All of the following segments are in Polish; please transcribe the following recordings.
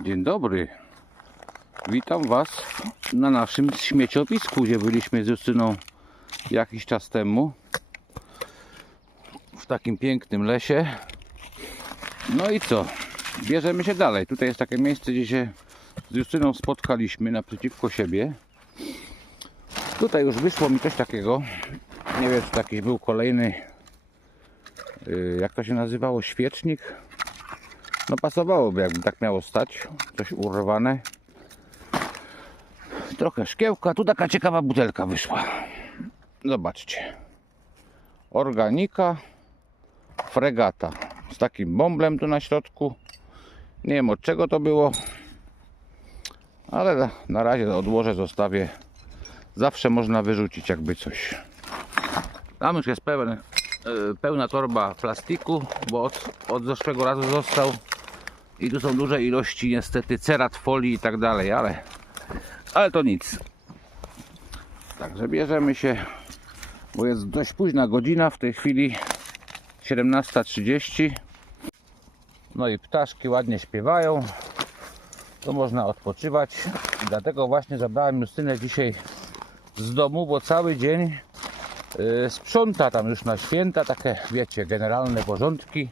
Dzień dobry. Witam Was na naszym śmieciowisku, gdzie byliśmy z Justyną jakiś czas temu. W takim pięknym lesie. No i co? Bierzemy się dalej. Tutaj jest takie miejsce, gdzie się z Justyną spotkaliśmy naprzeciwko siebie. Tutaj już wyszło mi coś takiego. Nie wiem, czy taki był kolejny. yy, Jak to się nazywało? Świecznik? No pasowałoby, jakby tak miało stać. Coś urwane. Trochę szkiełka. Tu taka ciekawa butelka wyszła. Zobaczcie. Organika fregata. Z takim bąblem tu na środku. Nie wiem od czego to było. Ale na- razie odłożę, zostawię. Zawsze można wyrzucić jakby coś. Tam już jest pełen, e, pełna torba plastiku, bo od, od zeszłego razu został. I tu są duże ilości niestety cerat, folii i tak dalej, ale, ale to nic. Także bierzemy się, bo jest dość późna godzina, w tej chwili 17.30. No i ptaszki ładnie śpiewają, to można odpoczywać. Dlatego właśnie zabrałem Justynę dzisiaj z domu, bo cały dzień y, sprząta tam już na święta, takie wiecie, generalne porządki.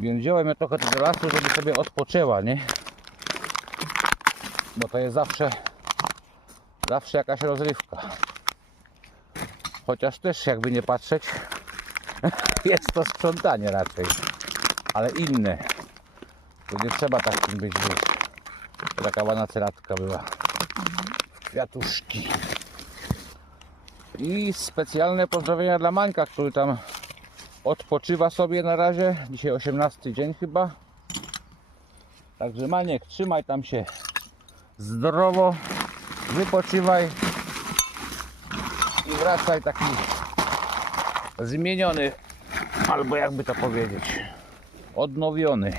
Więc wziąłem ją trochę do lasu, żeby sobie odpoczęła, nie? Bo to jest zawsze zawsze jakaś rozrywka. Chociaż też jakby nie patrzeć jest to sprzątanie raczej. Ale inne. To nie trzeba takim być, wiesz. Taka ładna była. Kwiatuszki. I specjalne pozdrowienia dla Mańka, który tam odpoczywa sobie na razie. Dzisiaj 18 dzień chyba. Także Maniek, trzymaj tam się zdrowo, wypoczywaj i wracaj taki zmieniony, albo jakby to powiedzieć, odnowiony.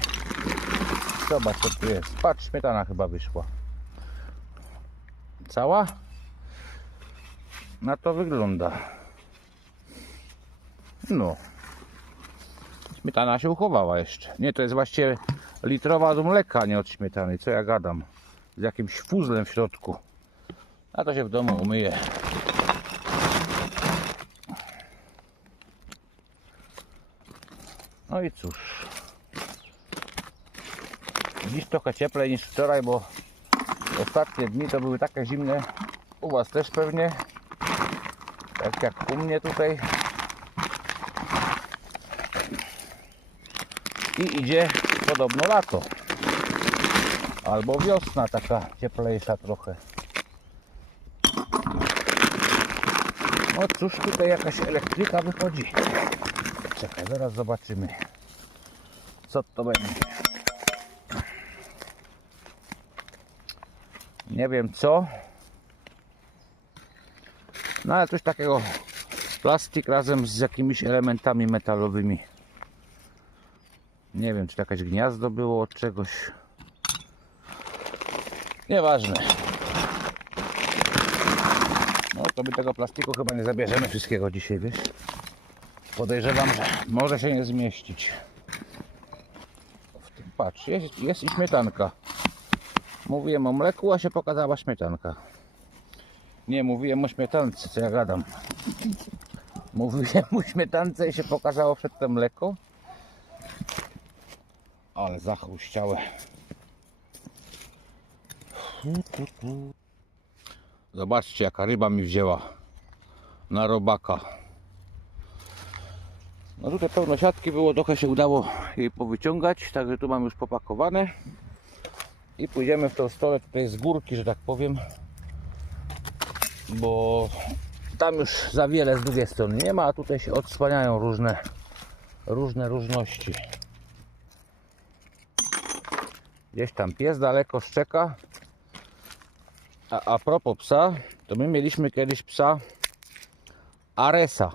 Zobacz co tu jest. Patrz, śmietana chyba wyszła. Cała? Na to wygląda. No. Śmietana się uchowała jeszcze. Nie, to jest właściwie litrowa od mleka, nie od śmietany. Co ja gadam? Z jakimś fuzlem w środku. A to się w domu umyje. No i cóż. Dziś trochę cieplej niż wczoraj, bo ostatnie dni to były takie zimne. U Was też pewnie. Tak jak u mnie tutaj. I idzie podobno lato. Albo wiosna taka cieplejsza trochę. No cóż, tutaj jakaś elektryka wychodzi. Czekaj, zaraz zobaczymy. Co to będzie. Nie wiem co. No ale coś takiego plastik razem z jakimiś elementami metalowymi. Nie wiem, czy jakieś gniazdo było od czegoś. Nieważne. No to my tego plastiku chyba nie zabierzemy wszystkiego dzisiaj, wiesz? Podejrzewam, że może się nie zmieścić. Patrz, jest, jest i śmietanka. Mówiłem o mleku, a się pokazała śmietanka. Nie, mówiłem o śmietance, co ja gadam. Mówiłem o śmietance i się pokazało przedtem mleko. Ale zachruściałe. Zobaczcie jaka ryba mi wzięła na robaka. No tutaj pełno siatki było, trochę się udało jej powyciągać, także tu mam już popakowane. I pójdziemy w tą stronę tutaj z górki, że tak powiem. Bo tam już za wiele z drugiej strony nie ma, a tutaj się odsłaniają różne różne różności. Gdzieś tam pies daleko szczeka. A, a propos psa, to my mieliśmy kiedyś psa Aresa.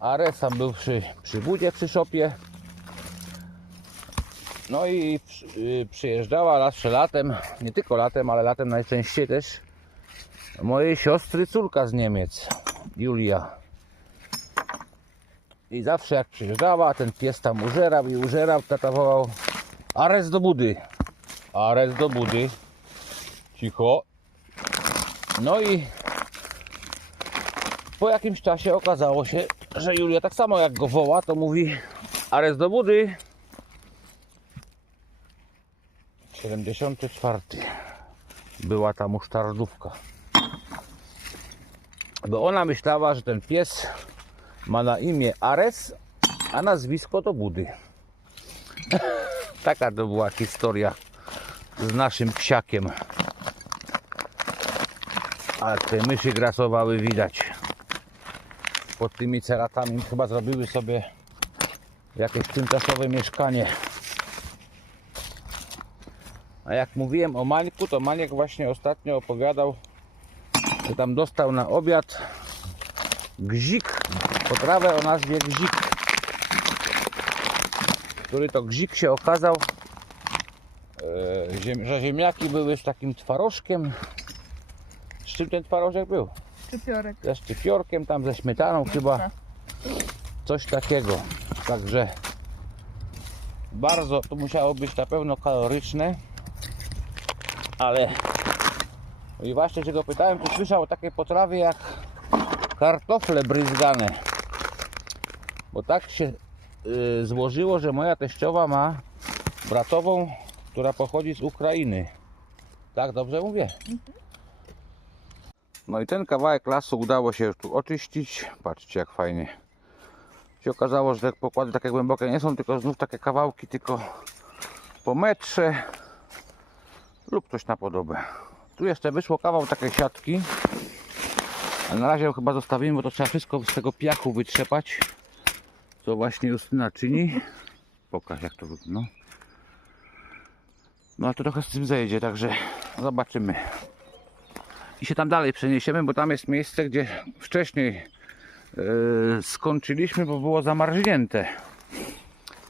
Aresa był przy, przy budzie, przy szopie. No i przy- y, przyjeżdżała zawsze latem, nie tylko latem, ale latem najczęściej też mojej siostry córka z Niemiec, Julia. I zawsze jak przyjeżdżała, ten pies tam użerał i użerał, tata wołał Ares do budy. Ares do budy. Cicho. No i po jakimś czasie okazało się, że Julia tak samo jak go woła, to mówi Ares do budy. 74. Była ta musztardówka. Bo ona myślała, że ten pies ma na imię Ares, a nazwisko to Budy. Taka to była historia z naszym psiakiem. Ale te myszy grasowały widać. Pod tymi ceratami chyba zrobiły sobie jakieś tymczasowe mieszkanie. A jak mówiłem o Mańku, to Maniek właśnie ostatnio opowiadał, że tam dostał na obiad gzik, potrawę o nazwie gzik. Który to gzik się okazał, e, że ziemniaki były z takim twarożkiem. Z czym ten twarożek był? Szczypiorek. Ze szczypiorkiem, tam ze śmietaną chyba. Coś takiego. Także bardzo to musiało być na pewno kaloryczne. Ale i właśnie czego pytałem, czy słyszał o takiej potrawie jak kartofle bryzgane. Bo tak się y, złożyło, że moja teściowa ma bratową, która pochodzi z Ukrainy. Tak dobrze mówię? No i ten kawałek lasu udało się już tu oczyścić. Patrzcie jak fajnie. Się okazało, że te pokłady takie głębokie nie są, tylko znów takie kawałki, tylko po metrze lub coś na podobę. Tu jeszcze wyszło kawał takiej siatki. A na razie ją chyba zostawimy, bo to trzeba wszystko z tego piachu wytrzepać. Co właśnie Justyna czyni. Pokaż jak to wygląda. No. no a to trochę z tym zejdzie, także zobaczymy. I się tam dalej przeniesiemy, bo tam jest miejsce, gdzie wcześniej yy, skończyliśmy, bo było zamarznięte.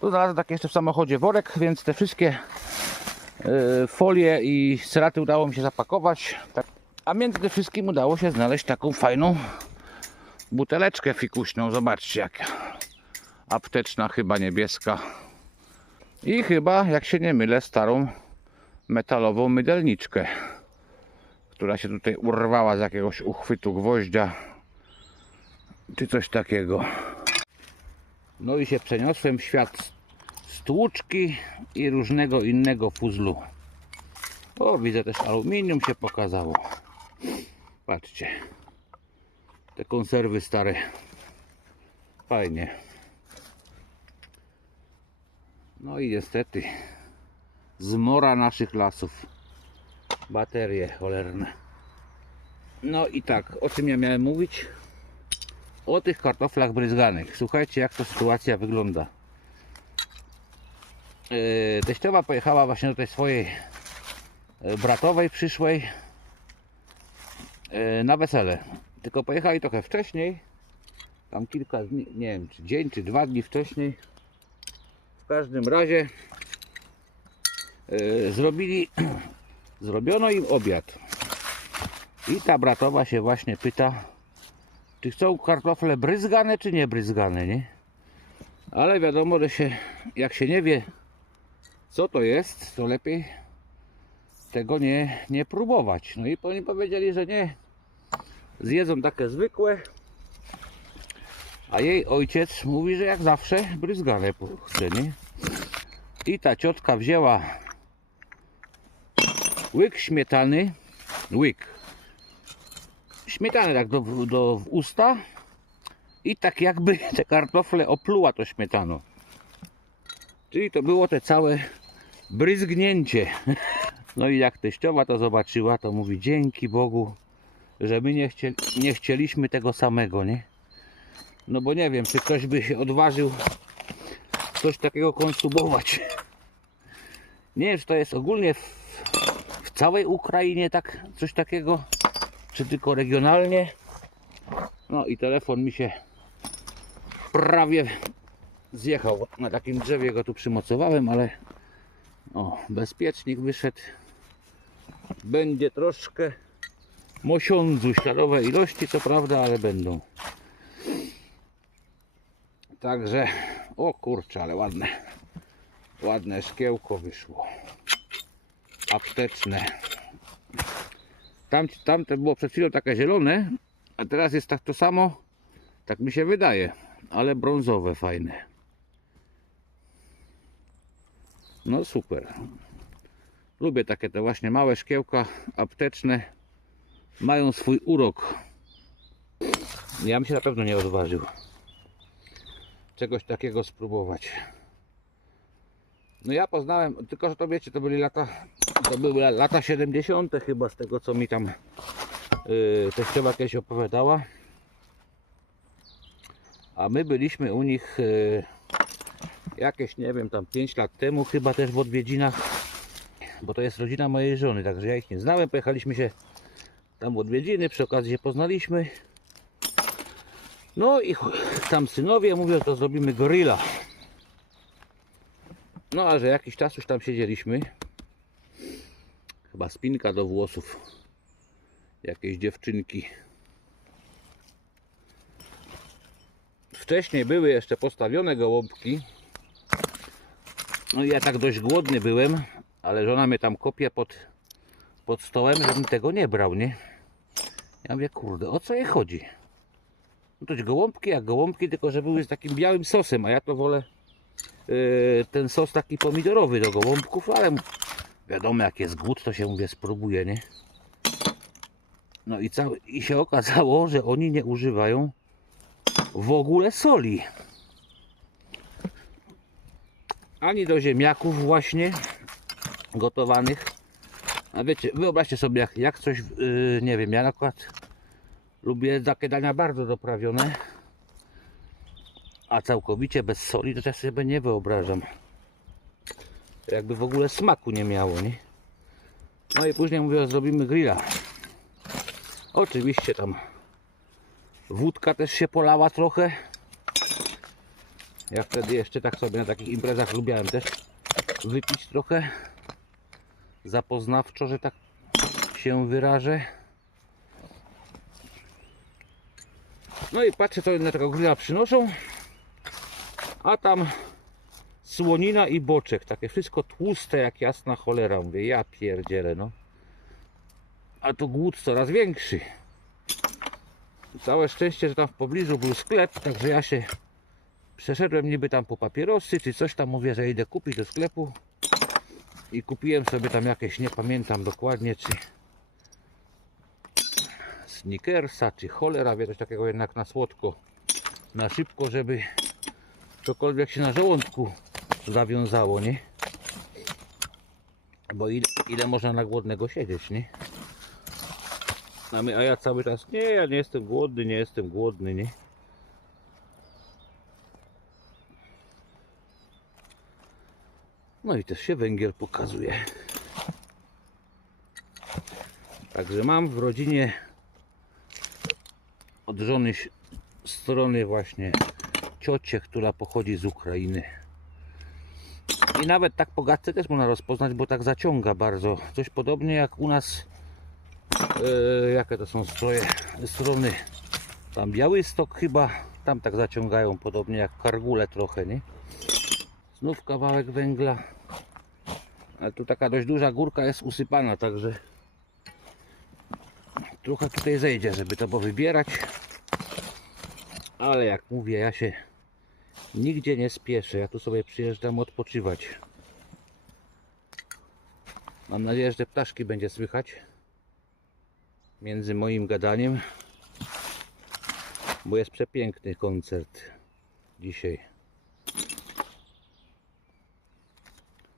Tu znalazłem taki jeszcze w samochodzie worek, więc te wszystkie yy, folie i straty udało mi się zapakować. Tak. A między wszystkim udało się znaleźć taką fajną buteleczkę fikuśną. Zobaczcie jaka apteczna, chyba niebieska. I chyba, jak się nie mylę, starą metalową mydelniczkę, która się tutaj urwała z jakiegoś uchwytu gwoździa czy coś takiego. No i się przeniosłem w świat stłuczki i różnego innego fuzlu. O, widzę też aluminium się pokazało. Patrzcie. Te konserwy stare. Fajnie. No i niestety zmora naszych lasów. Baterie cholerne. No i tak, o czym ja miałem mówić? O tych kartoflach bryzganych. Słuchajcie, jak to sytuacja wygląda. Yy, teściowa pojechała właśnie do tej swojej yy, bratowej przyszłej yy, na wesele. Tylko pojechali trochę wcześniej. Tam kilka dni, nie wiem, czy dzień, czy dwa dni wcześniej. W każdym razie yy, zrobili, zrobiono im obiad. I ta bratowa się właśnie pyta, czy chcą kartofle bryzgane, czy nie bryzgane, nie? Ale wiadomo, że się, jak się nie wie, co to jest, to lepiej tego nie, nie próbować. No i oni powiedzieli, że nie. Zjedzą takie zwykłe. A jej ojciec mówi, że jak zawsze bryzgane chce, nie? I ta ciotka wzięła łyk śmietany, łyk, śmietanę tak do, do usta i tak jakby te kartofle opluła to śmietaną. Czyli to było te całe bryzgnięcie. No i jak teściowa to zobaczyła, to mówi dzięki Bogu, że my nie, chcieli, nie chcieliśmy tego samego, nie? No bo nie wiem, czy ktoś by się odważył coś takiego konsumować. Nie wiem, czy to jest ogólnie w, w całej Ukrainie tak coś takiego, czy tylko regionalnie. No i telefon mi się prawie zjechał. Na takim drzewie go tu przymocowałem, ale o, bezpiecznik wyszedł. Będzie troszkę mosiądzu, śladowe ilości, co prawda, ale będą. Także, o kurczę, ale ładne. Ładne szkiełko wyszło. Apteczne. Tam, tam to było przed chwilą takie zielone, a teraz jest tak to samo, tak mi się wydaje, ale brązowe fajne. No super. Lubię takie te właśnie małe szkiełka apteczne. Mają swój urok. Ja bym się na pewno nie odważył czegoś takiego spróbować. No ja poznałem, tylko że to wiecie, to byli lata, to były lata 70. chyba z tego co mi tam yy, teściowa kiedyś opowiadała. A my byliśmy u nich yy, jakieś, nie wiem, tam 5 lat temu chyba też w odwiedzinach, bo to jest rodzina mojej żony, także ja ich nie znałem, pojechaliśmy się tam w odwiedziny, przy okazji się poznaliśmy. No i tam synowie mówią, to zrobimy gorilla. No a że jakiś czas już tam siedzieliśmy. Chyba spinka do włosów. Jakiejś dziewczynki. Wcześniej były jeszcze postawione gołąbki. No i ja tak dość głodny byłem, ale żona mnie tam kopie pod, pod stołem, żebym tego nie brał, nie? Ja mówię, kurde, o co jej chodzi? To gołąbki jak gołąbki, tylko że były z takim białym sosem, a ja to wolę yy, ten sos taki pomidorowy do gołąbków, ale wiadomo jak jest głód, to się mówię spróbuję, nie? No i, cały, i się okazało, że oni nie używają w ogóle soli. Ani do ziemniaków właśnie gotowanych. A wiecie, wyobraźcie sobie jak, jak coś, yy, nie wiem, ja na przykład Lubię takie dania bardzo doprawione. A całkowicie bez soli to ja sobie nie wyobrażam. Jakby w ogóle smaku nie miało, nie? No i później mówię, zrobimy grilla. Oczywiście tam wódka też się polała trochę. Ja wtedy jeszcze tak sobie na takich imprezach lubiałem też wypić trochę zapoznawczo, że tak się wyrażę. No i patrzę, co na tego grilla przynoszą. A tam słonina i boczek. Takie wszystko tłuste jak jasna cholera. Mówię, ja pierdzielę, no. A tu głód coraz większy. Całe szczęście, że tam w pobliżu był sklep, także ja się przeszedłem niby tam po papierosy, czy coś tam mówię, że idę kupić do sklepu. I kupiłem sobie tam jakieś, nie pamiętam dokładnie, czy Snickersa czy cholera, wie coś takiego jednak na słodko, na szybko, żeby cokolwiek się na żołądku zawiązało, nie? Bo ile, ile można na głodnego siedzieć, nie? A, my, a ja cały czas, nie, ja nie jestem głodny, nie jestem głodny, nie? No i też się węgiel pokazuje. Także mam w rodzinie od żony strony właśnie ciocię, która pochodzi z Ukrainy. I nawet tak po gadce też można rozpoznać, bo tak zaciąga bardzo. Coś podobnie jak u nas, e, jakie to są stroje, strony, tam Białystok chyba, tam tak zaciągają podobnie jak kargule trochę, nie? Znów kawałek węgla. Ale tu taka dość duża górka jest usypana, także trochę tutaj zejdzie, żeby to powybierać. Ale jak mówię, ja się nigdzie nie spieszę. Ja tu sobie przyjeżdżam odpoczywać. Mam nadzieję, że ptaszki będzie słychać między moim gadaniem, bo jest przepiękny koncert dzisiaj.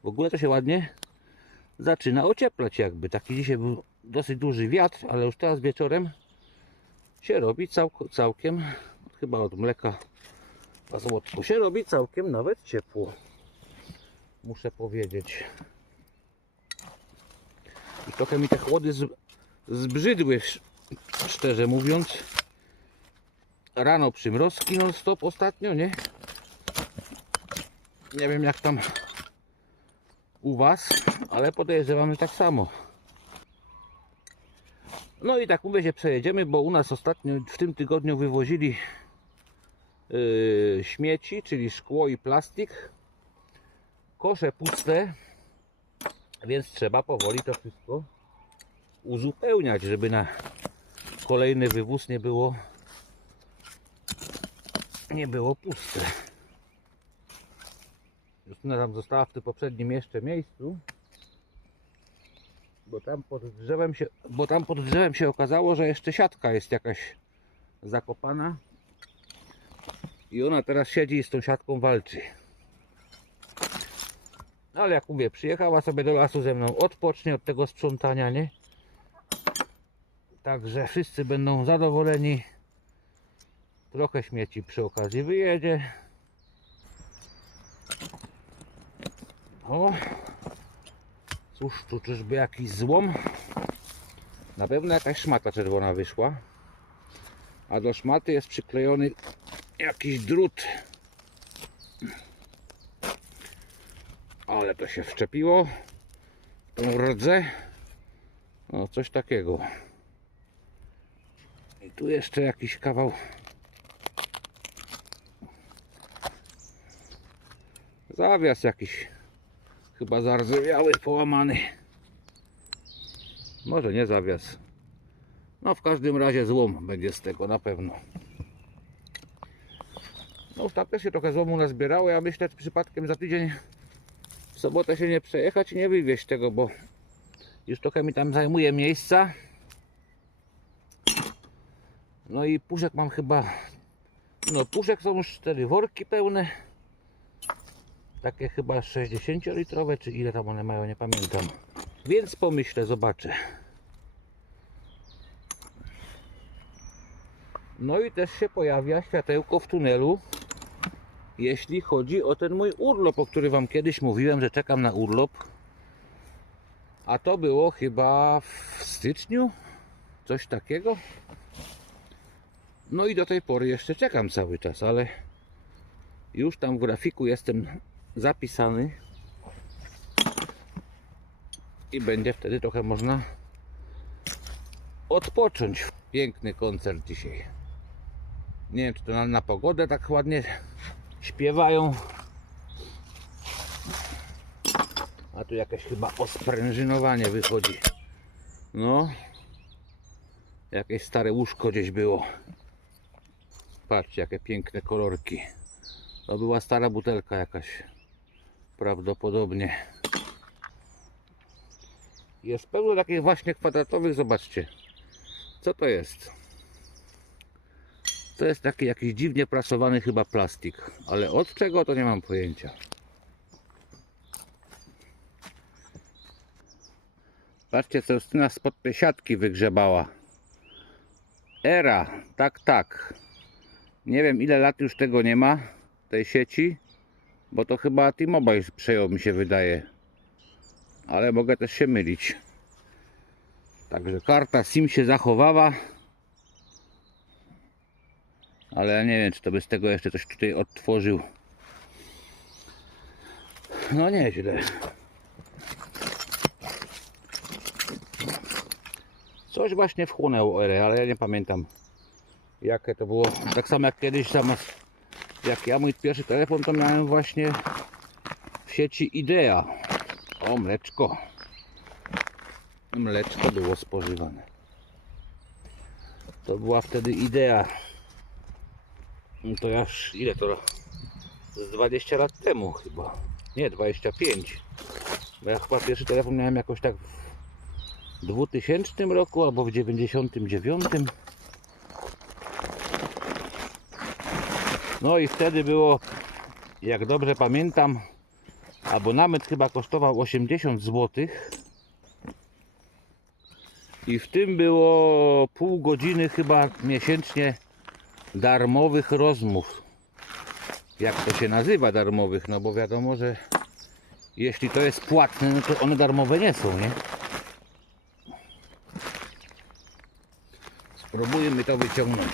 W ogóle to się ładnie zaczyna ocieplać jakby. Taki dzisiaj był dosyć duży wiatr, ale już teraz wieczorem się robi całk- całkiem, chyba od mleka a słodko się robi całkiem nawet ciepło. Muszę powiedzieć. I trochę mi te chłody z, zbrzydły, sz- szczerze mówiąc. Rano przymrozki non stop ostatnio, nie? Nie wiem jak tam u Was, ale podejrzewam, że tak samo. No i tak mówię się przejedziemy, bo u nas ostatnio w tym tygodniu wywozili śmieci, czyli szkło i plastik. Kosze puste, więc trzeba powoli to wszystko uzupełniać, żeby na kolejny wywóz nie było nie było puste. Justyna tam została w tym poprzednim jeszcze miejscu. Bo tam pod drzewem się, bo tam pod drzewem się okazało, że jeszcze siatka jest jakaś zakopana. I ona teraz siedzi i z tą siatką walczy. No ale jak mówię, przyjechała sobie do lasu ze mną, odpocznie od tego sprzątania, nie? Także wszyscy będą zadowoleni. Trochę śmieci przy okazji wyjedzie. O, cóż tu czyżby jakiś złom? Na pewno jakaś szmata czerwona wyszła. A do szmaty jest przyklejony jakiś drut. Ale to się wczepiło. Tą rdzę. No coś takiego. I tu jeszcze jakiś kawał Zawias jakiś chyba zardzewiały, połamany. Może nie zawias. No w każdym razie złom będzie z tego na pewno. No też się trochę złomu nazbierało. Ja myślę, że przypadkiem za tydzień w sobotę się nie przejechać i nie wywieźć tego, bo już trochę mi tam zajmuje miejsca. No i puszek mam chyba. No puszek są już cztery worki pełne. Takie chyba 60 litrowe, czy ile tam one mają, nie pamiętam. Więc pomyślę, zobaczę. No i też się pojawia światełko w tunelu, jeśli chodzi o ten mój urlop, o którym Wam kiedyś mówiłem, że czekam na urlop. A to było chyba w styczniu, coś takiego. No i do tej pory jeszcze czekam cały czas, ale już tam w grafiku jestem zapisany i będzie wtedy trochę można odpocząć. Piękny koncert dzisiaj. Nie wiem, czy to na, na pogodę tak ładnie śpiewają. A tu jakieś chyba osprężynowanie wychodzi. No. Jakieś stare łóżko gdzieś było. Patrzcie, jakie piękne kolorki. To była stara butelka jakaś. Prawdopodobnie. Jest pełno takich właśnie kwadratowych. Zobaczcie. Co to jest? To jest taki jakiś dziwnie prasowany chyba plastik. Ale od czego to nie mam pojęcia. Patrzcie co Justyna spod tej siatki wygrzebała. Era. Tak, tak. Nie wiem ile lat już tego nie ma. Tej sieci. Bo to chyba T-Mobile przejął mi się wydaje. Ale mogę też się mylić. Także karta SIM się zachowała. Ale ja nie wiem, czy to by z tego jeszcze coś tutaj odtworzył. No nieźle. Coś właśnie wchłonęło erę, ale ja nie pamiętam jakie to było. Tak samo jak kiedyś zamiast jak ja mój pierwszy telefon to miałem właśnie w sieci Idea. O mleczko. Mleczko było spożywane. To była wtedy Idea. No To już ile to? Z 20 lat temu chyba. Nie, 25. Bo ja chyba pierwszy telefon miałem jakoś tak w 2000 roku albo w 99. No i wtedy było, jak dobrze pamiętam, abonament chyba kosztował 80 zł. I w tym było pół godziny chyba miesięcznie darmowych rozmów. Jak to się nazywa darmowych? No bo wiadomo, że jeśli to jest płatne, no to one darmowe nie są, nie? Spróbujmy to wyciągnąć.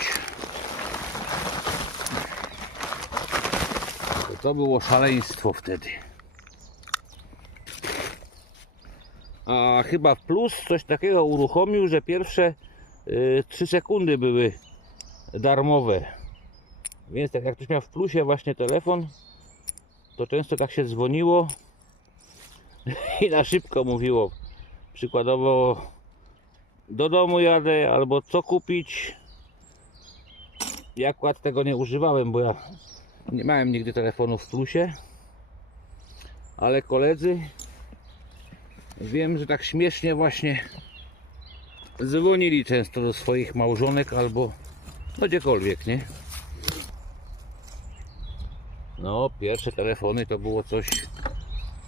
To, było szaleństwo wtedy. A chyba w plus coś takiego uruchomił, że pierwsze y, 3 sekundy były darmowe. Więc tak jak ktoś miał w plusie właśnie telefon, to często tak się dzwoniło i na szybko mówiło. Przykładowo do domu jadę albo co kupić. Ja akurat tego nie używałem, bo ja nie miałem nigdy telefonu w plusie. Ale koledzy wiem, że tak śmiesznie właśnie dzwonili często do swoich małżonek albo no gdziekolwiek, nie? No, pierwsze telefony to było coś.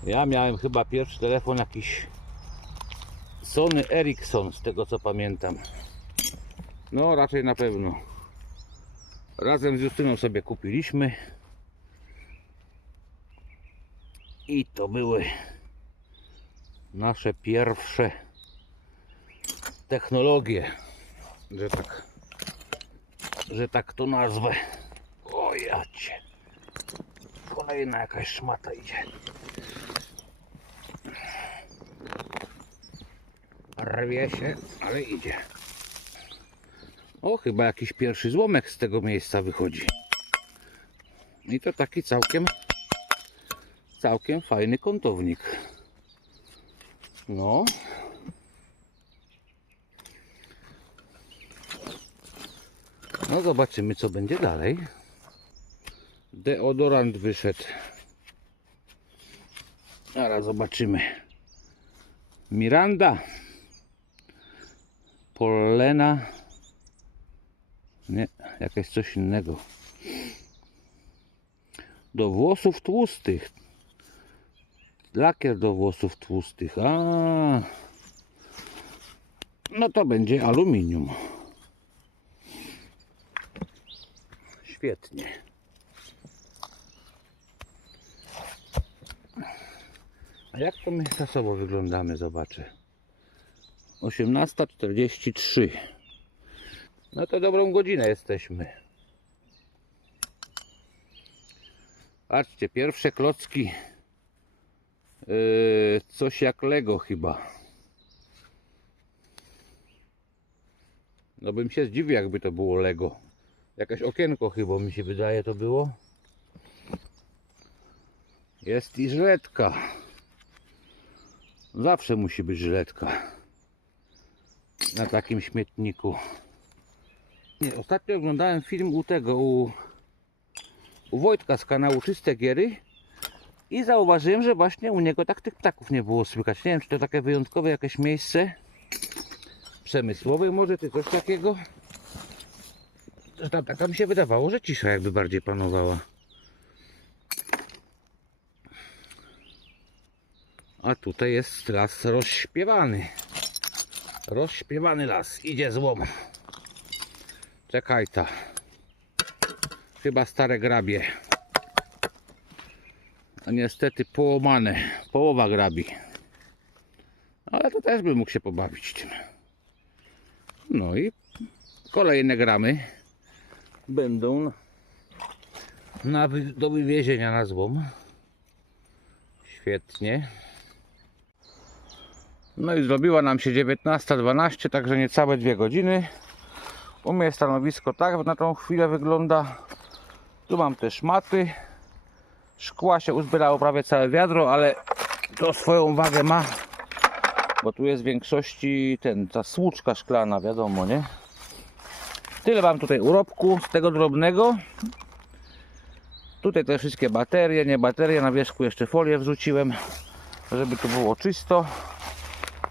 Ja miałem chyba pierwszy telefon jakiś Sony Ericsson, z tego co pamiętam. No, raczej na pewno. Razem z Justyną sobie kupiliśmy. I to były nasze pierwsze technologie, że tak, że tak to nazwę. O jacie. Kolejna jakaś szmata idzie. Rwie się, ale idzie. O, chyba jakiś pierwszy złomek z tego miejsca wychodzi. I to taki całkiem, całkiem fajny kątownik. No. No zobaczymy co będzie dalej. Deodorant wyszedł. Zaraz zobaczymy. Miranda. Polena. Nie, jakieś coś innego. Do włosów tłustych. Lakier do włosów tłustych. A. No to będzie aluminium. Świetnie. A jak to my czasowo wyglądamy? Zobaczę. 18.43. No to dobrą godzinę jesteśmy. Patrzcie, pierwsze klocki. Yy, coś jak Lego chyba. No bym się zdziwił, jakby to było Lego. Jakaś okienko chyba mi się wydaje to było. Jest i żyletka. Zawsze musi być żyletka. Na takim śmietniku. Nie, ostatnio oglądałem film u tego, u, u Wojtka z kanału Czyste Giery i zauważyłem, że właśnie u niego tak tych ptaków nie było słychać. Nie wiem, czy to takie wyjątkowe jakieś miejsce przemysłowe może, czy coś takiego. Że tam, tak mi się wydawało, że cisza jakby bardziej panowała. A tutaj jest las rozśpiewany. Rozśpiewany las. Idzie złom. Czekaj ta. Chyba stare grabie. A niestety połamane. Połowa grabi. Ale to też bym mógł się pobawić tym. No i kolejne gramy będą na, do wywiezienia na złom. Świetnie. No i zrobiła nam się 19.12, także niecałe dwie godziny. U mnie stanowisko tak na tą chwilę wygląda. Tu mam też maty. Szkła się uzbierało prawie całe wiadro, ale to swoją wagę ma. Bo tu jest w większości ten, ta słuczka szklana, wiadomo, nie? Tyle mam tutaj urobku z tego drobnego. Tutaj te wszystkie baterie, nie baterie, na wierzchu jeszcze folię wrzuciłem, żeby tu było czysto.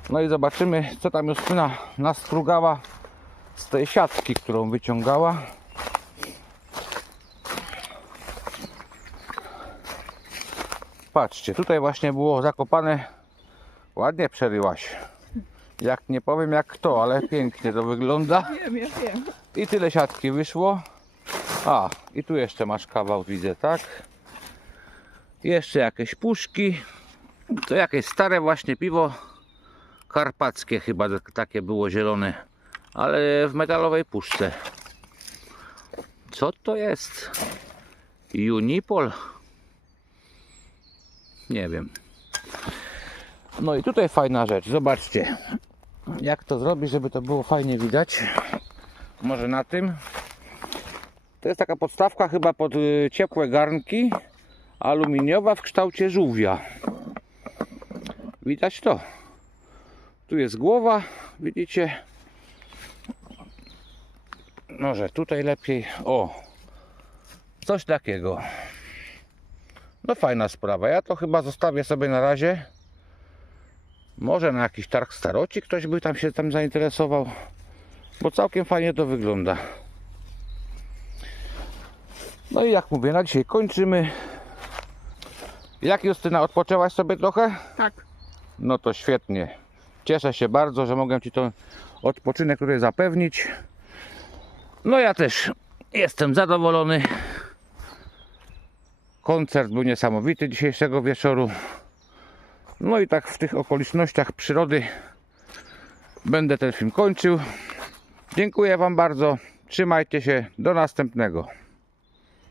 No i zobaczymy, co tam Justyna nastrugała z tej siatki, którą wyciągała. Patrzcie, tutaj właśnie było zakopane. Ładnie przeryłaś. Jak nie powiem jak kto, ale pięknie to wygląda. Wiem, ja wiem. I tyle siatki wyszło. A, i tu jeszcze masz kawał, widzę, tak? Jeszcze jakieś puszki. To jakieś stare właśnie piwo. Karpackie chyba tak- takie było zielone. Ale w metalowej puszce. Co to jest? Unipol? Nie wiem. No i tutaj fajna rzecz. Zobaczcie. Jak to zrobić, żeby to było fajnie widać. Może na tym. To jest taka podstawka chyba pod y, ciepłe garnki aluminiowa w kształcie żółwia. Widać to. Tu jest głowa, widzicie? Może tutaj lepiej. O, coś takiego. No fajna sprawa. Ja to chyba zostawię sobie na razie. Może na jakiś targ staroci ktoś by tam się tam zainteresował. Bo całkiem fajnie to wygląda. No i jak mówię, na dzisiaj kończymy. Jak Justyna, odpoczęłaś sobie trochę? Tak. No to świetnie. Cieszę się bardzo, że mogę Ci ten odpoczynek tutaj zapewnić. No ja też jestem zadowolony. Koncert był niesamowity dzisiejszego wieczoru. No i tak w tych okolicznościach przyrody będę ten film kończył. Dziękuję Wam bardzo. Trzymajcie się. Do następnego.